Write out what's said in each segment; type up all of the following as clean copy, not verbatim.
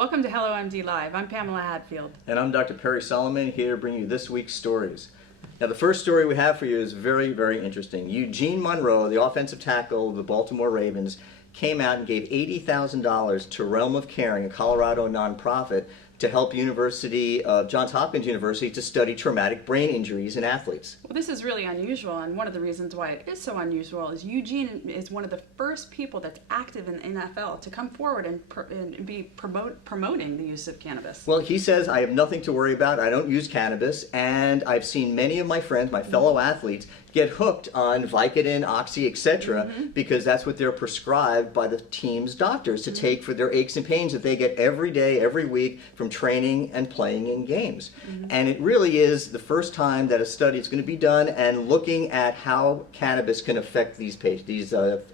Welcome to HelloMD Live. I'm Pamela Hadfield. And I'm Dr. Perry Solomon, here to bring you this week's stories. Now, the first story we have for you is very, very interesting. Eugene Monroe, the offensive tackle of the Baltimore Ravens, came out and gave $80,000 to Realm of Caring, a Colorado nonprofit, to help Johns Hopkins University to study traumatic brain injuries in athletes. Well, this is really unusual, and one of the reasons why it is so unusual is Eugene is one of the first people that's active in the NFL to come forward and be promoting the use of cannabis. Well, he says, I have nothing to worry about. I don't use cannabis, and I've seen many of my friends, my fellow athletes, get hooked on Vicodin, Oxy, etc., because that's what they're prescribed by the team's doctors to take for their aches and pains that they get every day, every week from training and playing in games. And it really is the first time that a study is going to be done and looking at how cannabis can affect these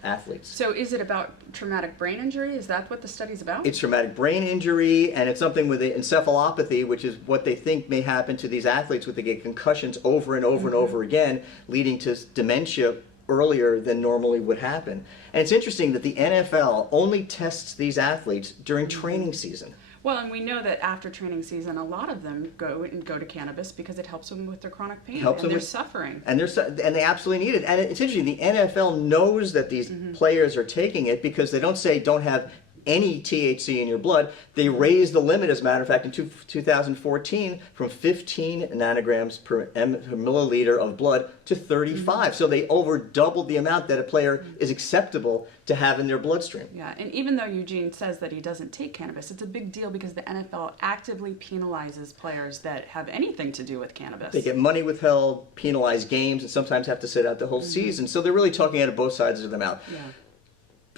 athletes. So is it about traumatic brain injury? Is that what the study's about? It's traumatic brain injury, and it's something with the encephalopathy, which is what they think may happen to these athletes when they get concussions over and over and over again, leading to dementia earlier than normally would happen. And it's interesting that the NFL only tests these athletes during training season. Well, and we know that after training season, a lot of them go to cannabis because it helps them with their chronic pain and their suffering. And they absolutely need it. And it's interesting, the NFL knows that these players are taking it because they don't say don't have any THC in your blood. They raised the limit, as a matter of fact, in 2014 from 15 nanograms per milliliter of blood to 35. So they over doubled the amount that a player is acceptable to have in their bloodstream. Yeah, and even though Eugene says that he doesn't take cannabis, it's a big deal because the NFL actively penalizes players that have anything to do with cannabis. They get money withheld, penalize games, and sometimes have to sit out the whole season. So they're really talking out of both sides of the mouth. Yeah.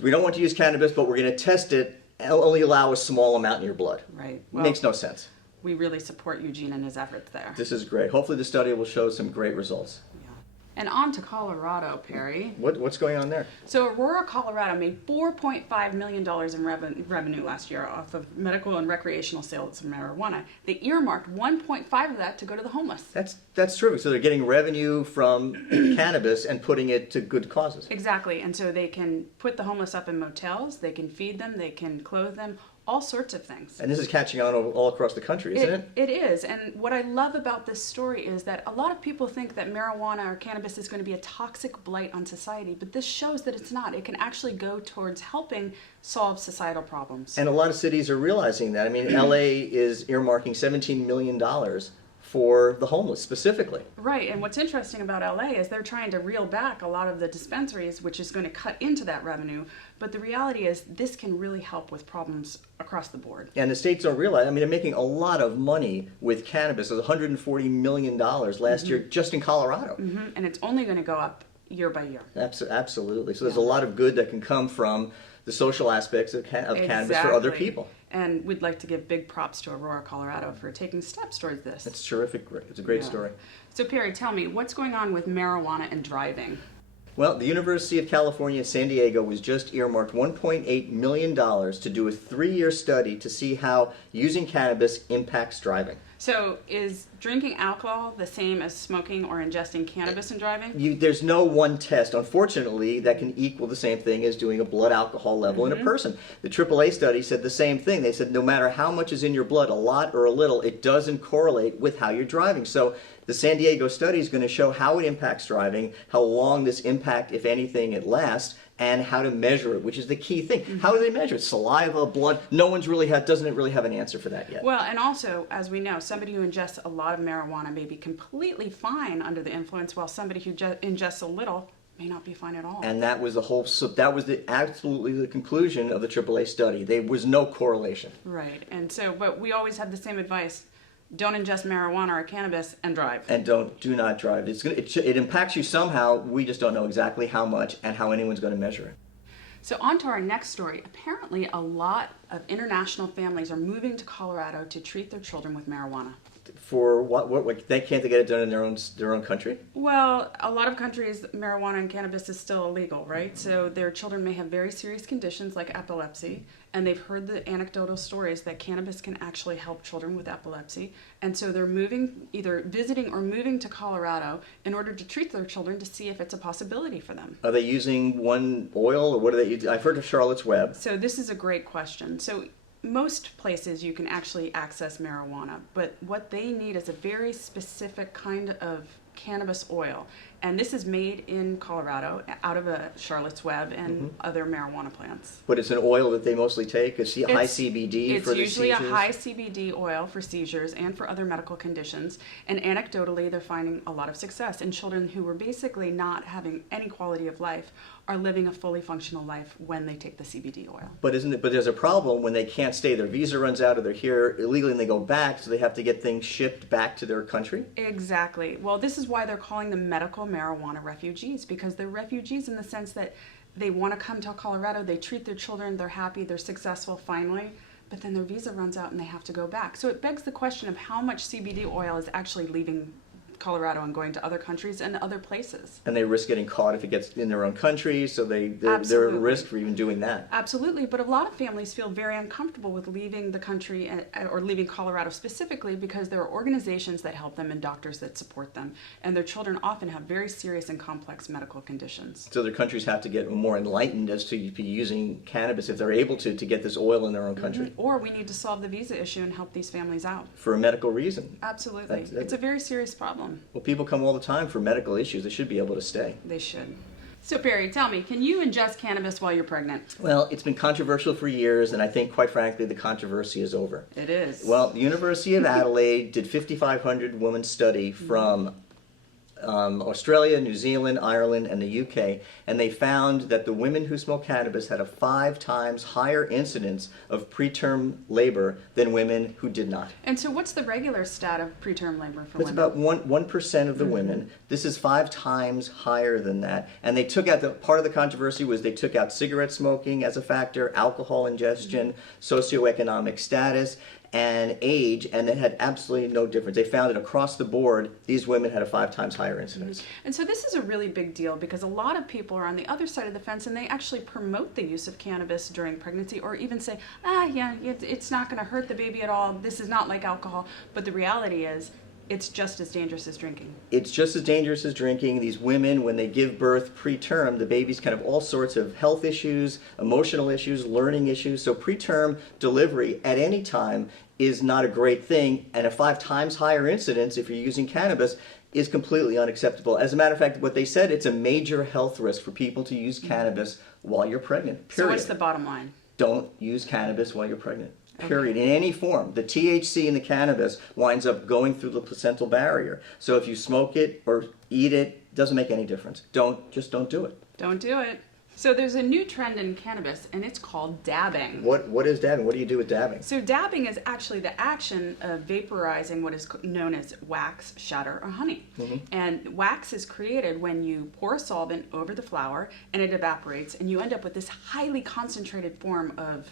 We don't want to use cannabis, but we're going to test it and only allow a small amount in your blood. Right. Well, makes no sense. We really support Eugene and his efforts there. This is great. Hopefully the study will show some great results. Yeah. And on to Colorado, Perry. What's going on there? So Aurora, Colorado made $4.5 million in revenue last year off of medical and recreational sales of marijuana. They earmarked 1.5 of that to go to the homeless. That's terrific. So they're getting revenue from cannabis and putting it to good causes. Exactly. And so they can put the homeless up in motels, they can feed them, they can clothe them, all sorts of things. And this is catching on all across the country, isn't it? It is. And what I love about this story is that a lot of people think that marijuana or cannabis is going to be a toxic blight on society, but this shows that it's not. It can actually go towards helping solve societal problems. And a lot of cities are realizing that. I mean, LA is earmarking $17 million for the homeless specifically. Right, and what's interesting about LA is they're trying to reel back a lot of the dispensaries, which is going to cut into that revenue, but the reality is this can really help with problems across the board. And the states don't realize, I mean, they're making a lot of money with cannabis. It was $140 million last year just in Colorado. And it's only going to go up year by year. Absolutely. So there's a lot of good that can come from the social aspects of cannabis for other people. And we'd like to give big props to Aurora, Colorado for taking steps towards this. It's terrific. It's a great story. So Perry, tell me, what's going on with marijuana and driving? Well, the University of California, San Diego was just earmarked $1.8 million to do a 3-year study to see how using cannabis impacts driving. So is drinking alcohol the same as smoking or ingesting cannabis in driving? There's no one test, unfortunately, that can equal the same thing as doing a blood alcohol level in a person. The AAA study said the same thing. They said no matter how much is in your blood, a lot or a little, it doesn't correlate with how you're driving. So the San Diego study is going to show how it impacts driving, how long this impact, if anything, it lasts, and how to measure it, which is the key thing. How do they measure it? Saliva, blood? No one's really doesn't really have an answer for that yet. Well, and also, as we know, somebody who ingests a lot of marijuana may be completely fine under the influence, while somebody who ingests a little may not be fine at all. And that was absolutely the conclusion of the AAA study. There was no correlation. Right, and so, but we always have the same advice. Don't ingest marijuana or cannabis and drive. And do not drive. It impacts you somehow. We just don't know exactly how much and how anyone's going to measure it. So on to our next story. Apparently a lot of international families are moving to Colorado to treat their children with marijuana. For what they can't get it done in their own country? Well, a lot of countries, marijuana and cannabis is still illegal, right? So their children may have very serious conditions like epilepsy, and they've heard the anecdotal stories that cannabis can actually help children with epilepsy. And so they're either visiting or moving to Colorado in order to treat their children to see if it's a possibility for them. Are they using one oil, or what are they using? I've heard of Charlotte's Web. So this is a great question. So most places you can actually access marijuana, but what they need is a very specific kind of cannabis oil. And this is made in Colorado out of a Charlotte's Web and other marijuana plants. But it's an oil that they mostly take, high CBD for the seizures? It's usually a high CBD oil for seizures and for other medical conditions. And anecdotally, they're finding a lot of success in children who were basically not having any quality of life are living a fully functional life when they take the CBD oil. But there's a problem when they can't stay, their visa runs out, or they're here illegally and they go back, so they have to get things shipped back to their country? Exactly. Well, this is why they're calling them medical marijuana refugees, because they're refugees in the sense that they want to come to Colorado, they treat their children, they're happy, they're successful finally, but then their visa runs out and they have to go back. So it begs the question of how much CBD oil is actually leaving Colorado and going to other countries and other places. And they risk getting caught if it gets in their own country, so they're at risk for even doing that. Absolutely, but a lot of families feel very uncomfortable with leaving the country or leaving Colorado specifically because there are organizations that help them and doctors that support them, and their children often have very serious and complex medical conditions. So their countries have to get more enlightened as to be using cannabis if they're able to get this oil in their own country. Or we need to solve the visa issue and help these families out. For a medical reason. Absolutely. It's a very serious problem. Well, people come all the time for medical issues. They should be able to stay. They should. So Barry, tell me, can you ingest cannabis while you're pregnant? Well, it's been controversial for years, and I think, quite frankly, the controversy is over. It is. Well, the University of Adelaide did 5,500 woman study from Australia, New Zealand, Ireland, and the UK, and they found that the women who smoke cannabis had a 5 times higher incidence of preterm labor than women who did not. And so what's the regular stat of preterm labor for It's women? about 1% of the women. This is 5 times higher than that. And they took out, part of the controversy was they took out cigarette smoking as a factor, alcohol ingestion, socioeconomic status, and age, and it had absolutely no difference. They found that across the board, these women had a 5 times higher incidence. And so this is a really big deal because a lot of people are on the other side of the fence and they actually promote the use of cannabis during pregnancy or even say, it's not going to hurt the baby at all. This is not like alcohol. But the reality is, it's just as dangerous as drinking. It's just as dangerous as drinking. These women, when they give birth preterm, the babies can have all sorts of health issues, emotional issues, learning issues. So preterm delivery at any time is not a great thing. And a 5 times higher incidence, if you're using cannabis, is completely unacceptable. As a matter of fact, what they said, it's a major health risk for people to use cannabis while you're pregnant. Period. So what's the bottom line? Don't use cannabis while you're pregnant. Period. In any form. The THC in the cannabis winds up going through the placental barrier. So if you smoke it or eat it, doesn't make any difference. Just don't do it. Don't do it. So there's a new trend in cannabis, and it's called dabbing. What is dabbing? What do you do with dabbing? So dabbing is actually the action of vaporizing what is known as wax, shatter, or honey. And wax is created when you pour a solvent over the flower, and it evaporates, and you end up with this highly concentrated form of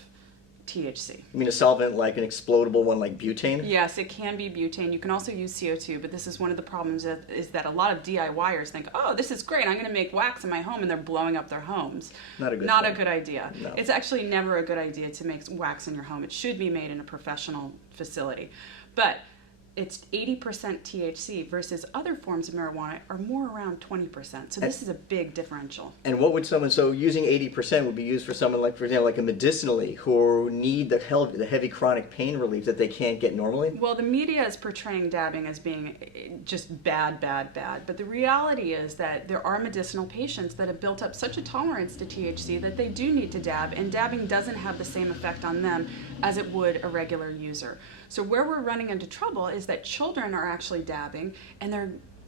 THC. You mean a solvent like an explodable one like butane? Yes, it can be butane. You can also use CO2, but this is one of the problems is that a lot of DIYers think, oh, this is great, I'm going to make wax in my home, and they're blowing up their homes. Not a good idea. No. It's actually never a good idea to make wax in your home. It should be made in a professional facility. But it's 80% THC versus other forms of marijuana are more around 20%. So this is a big differential. And what would so using 80% would be used for someone like, for example, like a medicinally who need the heavy chronic pain relief that they can't get normally? Well, the media is portraying dabbing as being just bad. But the reality is that there are medicinal patients that have built up such a tolerance to THC that they do need to dab, and dabbing doesn't have the same effect on them as it would a regular user. So where we're running into trouble is that children are actually dabbing and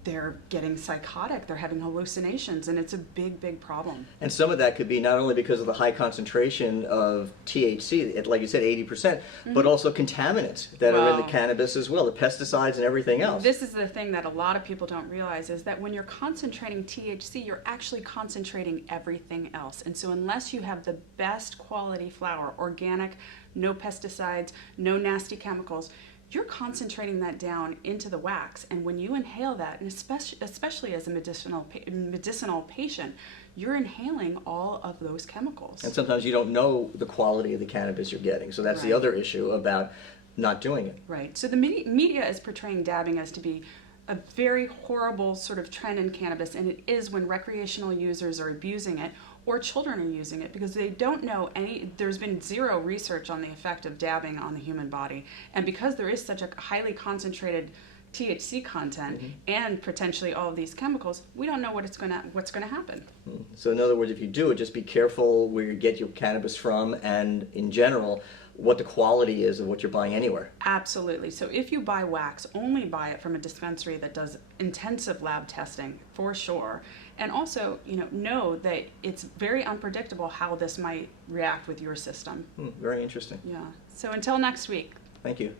they're getting psychotic, they're having hallucinations, and it's a big problem. And some of that could be not only because of the high concentration of THC, like you said, 80%, but also contaminants that are in the cannabis as well, the pesticides and everything else. This is the thing that a lot of people don't realize is that when you're concentrating THC, you're actually concentrating everything else. And so unless you have the best quality flower, organic, no pesticides, no nasty chemicals, you're concentrating that down into the wax, and when you inhale that, and especially as a medicinal patient, you're inhaling all of those chemicals. And sometimes you don't know the quality of the cannabis you're getting, so that's the other issue about not doing it. Right. So the media is portraying dabbing as to be a very horrible sort of trend in cannabis, and it is when recreational users are abusing it, or children are using it because they don't know there's been zero research on the effect of dabbing on the human body. And because there is such a highly concentrated THC content and potentially all of these chemicals, we don't know what's going to happen. So in other words, if you do it, just be careful where you get your cannabis from, and in general, what the quality is of what you're buying anywhere. Absolutely. So if you buy wax, only buy it from a dispensary that does intensive lab testing for sure. And also, know that it's very unpredictable how this might react with your system. Very interesting. Yeah. So until next week. Thank you.